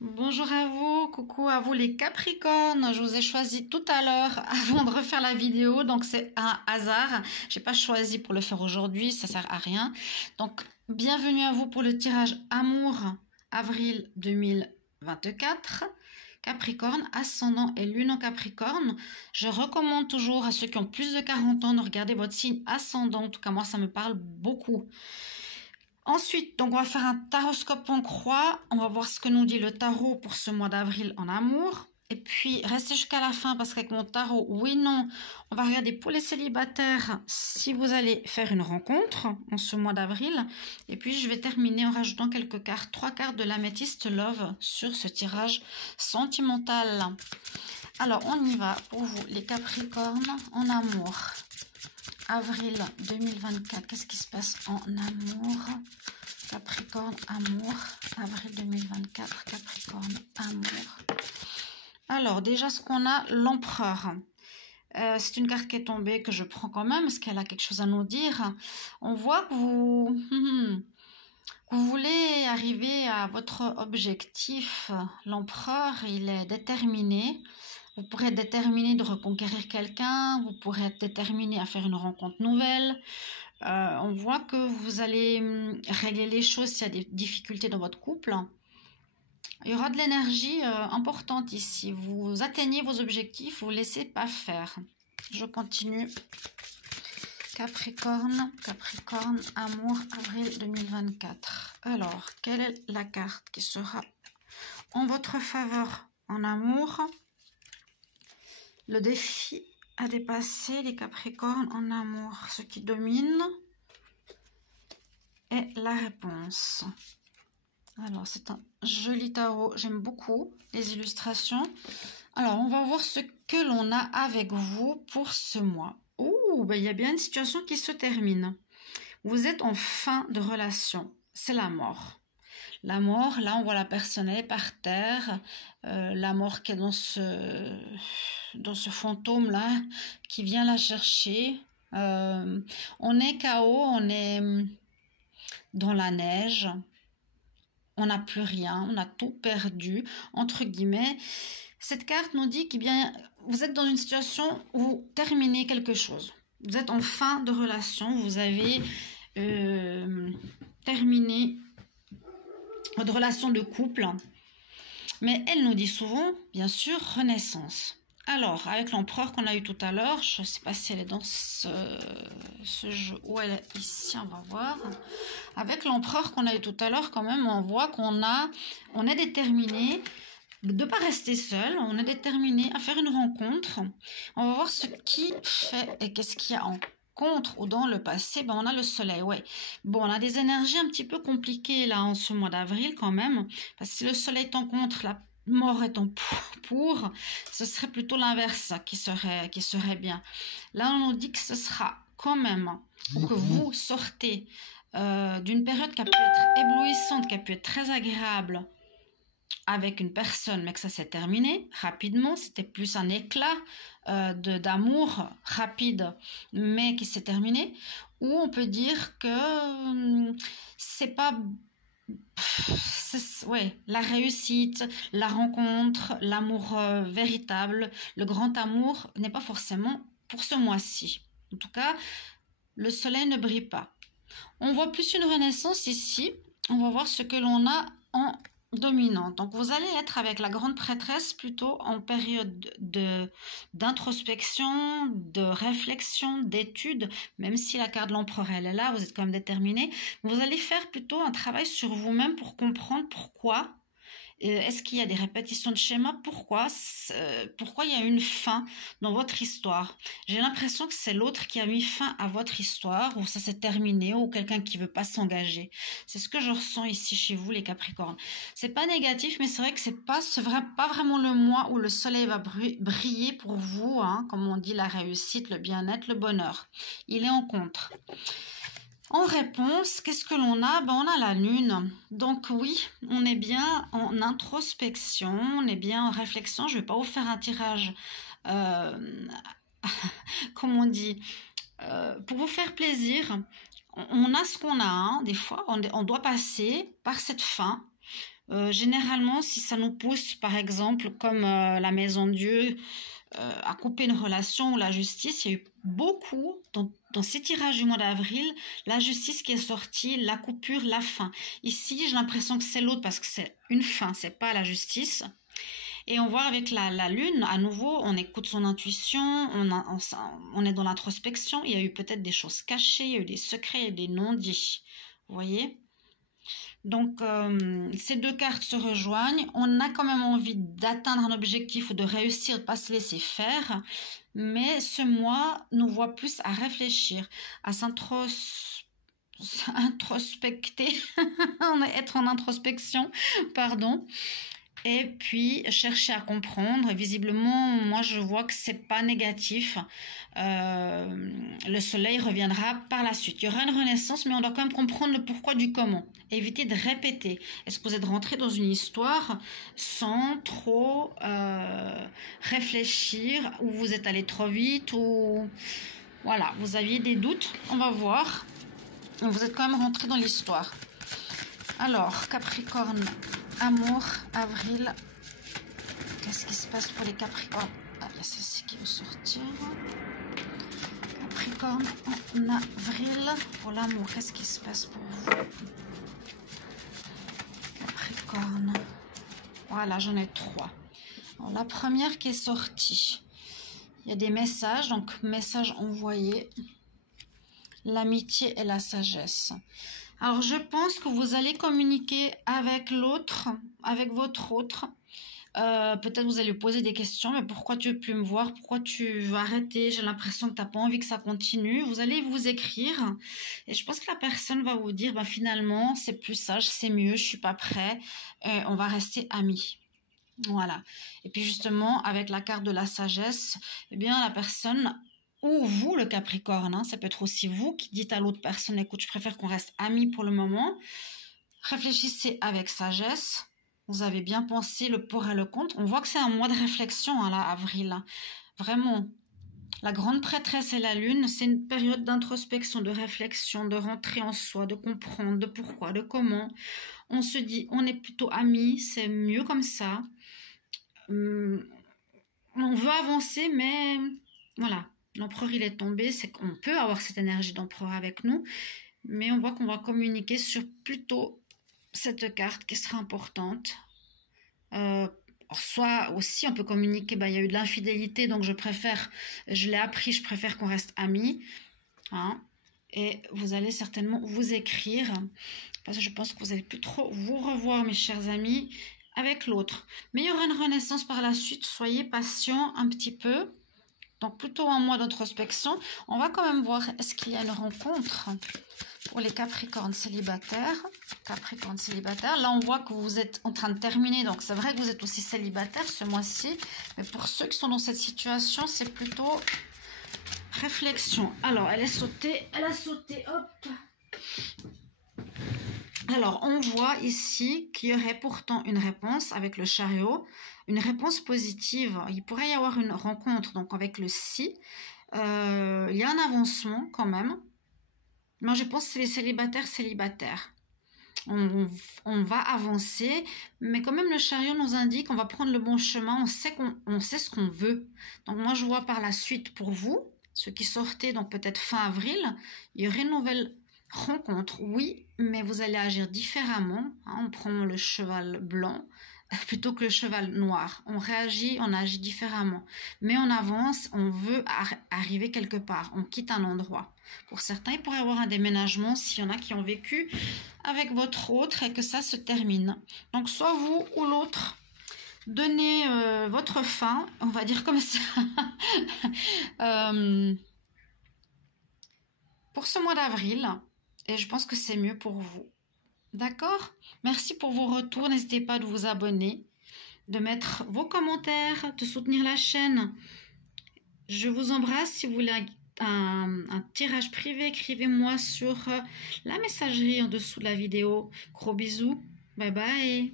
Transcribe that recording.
Bonjour à vous, coucou à vous les Capricornes. Je vous ai choisi tout à l'heure avant de refaire la vidéo, donc c'est un hasard. J'ai pas choisi pour le faire aujourd'hui, ça sert à rien. Donc bienvenue à vous pour le tirage Amour avril 2024. Capricorne, ascendant et lune en Capricorne. Je recommande toujours à ceux qui ont plus de 40 ans de regarder votre signe ascendant. En tout cas, moi, ça me parle beaucoup. Ensuite, donc on va faire un taroscope en croix. On va voir ce que nous dit le tarot pour ce mois d'avril en amour. Et puis, restez jusqu'à la fin parce qu'avec mon tarot, oui, non, on va regarder pour les célibataires si vous allez faire une rencontre en ce mois d'avril. Et puis, je vais terminer en rajoutant quelques cartes, 3 cartes de l'améthyste love sur ce tirage sentimental. Alors, on y va pour vous, les Capricornes en amour. Avril 2024, qu'est-ce qui se passe en amour? Capricorne, amour, avril 2024, Capricorne, amour. Alors, déjà, ce qu'on a, l'empereur. C'est une carte qui est tombée, que je prends quand même, parce qu'elle a quelque chose à nous dire. On voit que vous voulez arriver à votre objectif. L'empereur, il est déterminé. Vous pourrez être déterminé de reconquérir quelqu'un, vous pourrez être déterminé à faire une rencontre nouvelle. On voit que vous allez régler les choses s'il y a des difficultés dans votre couple. Il y aura de l'énergie importante ici. Vous atteignez vos objectifs, vous ne laissez pas faire. Je continue. Capricorne, Capricorne, amour, avril 2024. Alors, quelle est la carte qui sera en votre faveur en amour? Le défi à dépasser, les Capricornes en amour. Ce qui domine est la réponse. Alors, c'est un joli tarot. J'aime beaucoup les illustrations. Alors, on va voir ce que l'on a avec vous pour ce mois. Oh, ben, il y a bien une situation qui se termine. Vous êtes en fin de relation. C'est la mort. La mort, là, on voit la personne, elle est par terre. La mort qui est dans ce fantôme-là, qui vient la chercher. On est KO, on est dans la neige. On n'a plus rien, on a tout perdu, entre guillemets. Cette carte nous dit que bien, vous êtes dans une situation où vous terminez quelque chose. Vous êtes en fin de relation, vous avez terminé votre relation de couple. Mais elle nous dit souvent, bien sûr, renaissance. Alors, avec l'empereur qu'on a eu tout à l'heure, je ne sais pas si elle est dans ce jeu, où elle est ici, on va voir. Avec l'empereur qu'on a eu tout à l'heure, quand même, on voit on est déterminé de ne pas rester seul, on est déterminé à faire une rencontre. On va voir ce qui fait et qu'est-ce qu'il y a en contre ou dans le passé. Ben, on a le soleil, ouais. Bon, on a des énergies un petit peu compliquées là en ce mois d'avril quand même, parce que si le soleil est en contre, la mort est en pour, ce serait plutôt l'inverse qui serait bien. Là, on nous dit que ce sera quand même, ou que vous sortez d'une période qui a pu être éblouissante, qui a pu être très agréable avec une personne, mais que ça s'est terminé rapidement. C'était plus un éclat d'amour rapide, mais qui s'est terminé. Ou on peut dire que c'est pas... Ouais, la réussite, la rencontre, l'amour véritable, le grand amour n'est pas forcément pour ce mois-ci. En tout cas, le soleil ne brille pas. On voit plus une renaissance ici. On va voir ce que l'on a en dominante. Donc, vous allez être avec la grande prêtresse plutôt en période d'introspection, de réflexion, d'étude, même si la carte de l'empereur, elle est là, vous êtes quand même déterminé. Vous allez faire plutôt un travail sur vous-même pour comprendre pourquoi. Est-ce qu'il y a des répétitions de schémas? Pourquoi il y a une fin dans votre histoire? J'ai l'impression que c'est l'autre qui a mis fin à votre histoire, ou ça s'est terminé, ou quelqu'un qui veut pas s'engager. C'est ce que je ressens ici chez vous, les Capricornes. C'est pas négatif, mais c'est vrai que c'est pas vraiment le mois où le soleil va briller pour vous, hein, comme on dit, la réussite, le bien-être, le bonheur. Il est en contre. En réponse, qu'est-ce que l'on a? Ben, on a la lune. Donc oui, on est bien en introspection, on est bien en réflexion. Je ne vais pas vous faire un tirage, comme on dit, pour vous faire plaisir. On a ce qu'on a, hein. Des fois, on doit passer par cette fin Généralement, si ça nous pousse, par exemple, comme la Maison de Dieu, à couper une relation ou la justice, il y a eu beaucoup, dans ces tirages du mois d'avril, la justice qui est sortie, la coupure, la fin. Ici, j'ai l'impression que c'est l'autre parce que c'est une fin, c'est pas la justice. Et on voit avec la lune, à nouveau, on écoute son intuition, on est dans l'introspection, il y a eu peut-être des choses cachées, il y a eu des secrets, il y a eu des non-dits. Vous voyez? Donc, ces deux cartes se rejoignent. On a quand même envie d'atteindre un objectif ou de réussir, de ne pas se laisser faire. Mais ce mois nous voit plus à réfléchir, à introspecter, être en introspection, pardon. Et puis chercher à comprendre. Visiblement, moi je vois que c'est pas négatif. Le soleil reviendra par la suite. Il y aura une renaissance, mais on doit quand même comprendre le pourquoi du comment. Éviter de répéter. Est-ce que vous êtes rentré dans une histoire sans trop réfléchir, ou vous êtes allé trop vite, ou voilà, vous aviez des doutes. On va voir. Vous êtes quand même rentré dans l'histoire. Alors, Capricorne, amour, avril. Qu'est-ce qui se passe pour les Capricornes? Ah, il y a celle-ci qui veut sortir. Capricorne, en avril. Pour l'amour, qu'est-ce qui se passe pour vous? Capricorne. Voilà, j'en ai 3. Alors, la première qui est sortie. Il y a des messages, donc messages envoyés. L'amitié et la sagesse. Alors, je pense que vous allez communiquer avec l'autre, avec votre autre. Peut-être vous allez lui poser des questions. Mais pourquoi tu ne veux plus me voir? Pourquoi tu veux arrêter? J'ai l'impression que tu n'as pas envie que ça continue. Vous allez vous écrire. Et je pense que la personne va vous dire, finalement, c'est plus sage, c'est mieux, je ne suis pas prêt. On va rester amis. Voilà. Et puis justement, avec la carte de la sagesse, eh bien, la personne... ou vous, le Capricorne, ça peut être aussi vous qui dites à l'autre personne, écoute, je préfère qu'on reste amis pour le moment. Réfléchissez avec sagesse. Vous avez bien pensé le pour et le contre. On voit que c'est un mois de réflexion, là, avril. Vraiment. La grande prêtresse et la lune, c'est une période d'introspection, de réflexion, de rentrer en soi, de comprendre, de pourquoi, de comment. On se dit, on est plutôt amis, c'est mieux comme ça. On veut avancer, mais voilà. L'empereur, il est tombé, c'est qu'on peut avoir cette énergie d'empereur avec nous, mais on voit qu'on va communiquer sur plutôt cette carte qui sera importante. Soit aussi, on peut communiquer, il y a eu de l'infidélité, donc je l'ai appris, je préfère qu'on reste amis. Hein, et vous allez certainement vous écrire, parce que je pense que vous n'allez plus trop vous revoir, mes chers amis, avec l'autre. Mais il y aura une renaissance par la suite, soyez patients un petit peu. Donc, plutôt un mois d'introspection. On va quand même voir, est-ce qu'il y a une rencontre pour les Capricornes célibataires? Capricorne célibataire. Là, on voit que vous êtes en train de terminer. Donc, c'est vrai que vous êtes aussi célibataire ce mois-ci. Mais pour ceux qui sont dans cette situation, c'est plutôt réflexion. Alors, elle a sauté, hop. Alors, on voit ici qu'il y aurait pourtant une réponse avec le chariot. Une réponse positive, il pourrait y avoir une rencontre, donc avec le si, il y a un avancement quand même. Moi, je pense que c'est les célibataires. On va avancer, mais quand même le chariot nous indique qu'on va prendre le bon chemin, on sait ce qu'on veut. Donc moi, je vois par la suite pour vous, ceux qui sortaient, donc peut-être fin avril, il y aurait une nouvelle rencontre, oui, mais vous allez agir différemment. Hein, on prend le cheval blanc plutôt que le cheval noir. On réagit, on agit différemment. Mais on avance, on veut arriver quelque part. On quitte un endroit. Pour certains, il pourrait y avoir un déménagement s'il y en a qui ont vécu avec votre autre et que ça se termine. Donc, soit vous ou l'autre, donnez votre fin, on va dire comme ça, pour ce mois d'avril. Et je pense que c'est mieux pour vous. D'accord? Merci pour vos retours. N'hésitez pas de vous abonner, de mettre vos commentaires, de soutenir la chaîne. Je vous embrasse. Si vous voulez un tirage privé, écrivez-moi sur la messagerie en dessous de la vidéo. Gros bisous. Bye bye.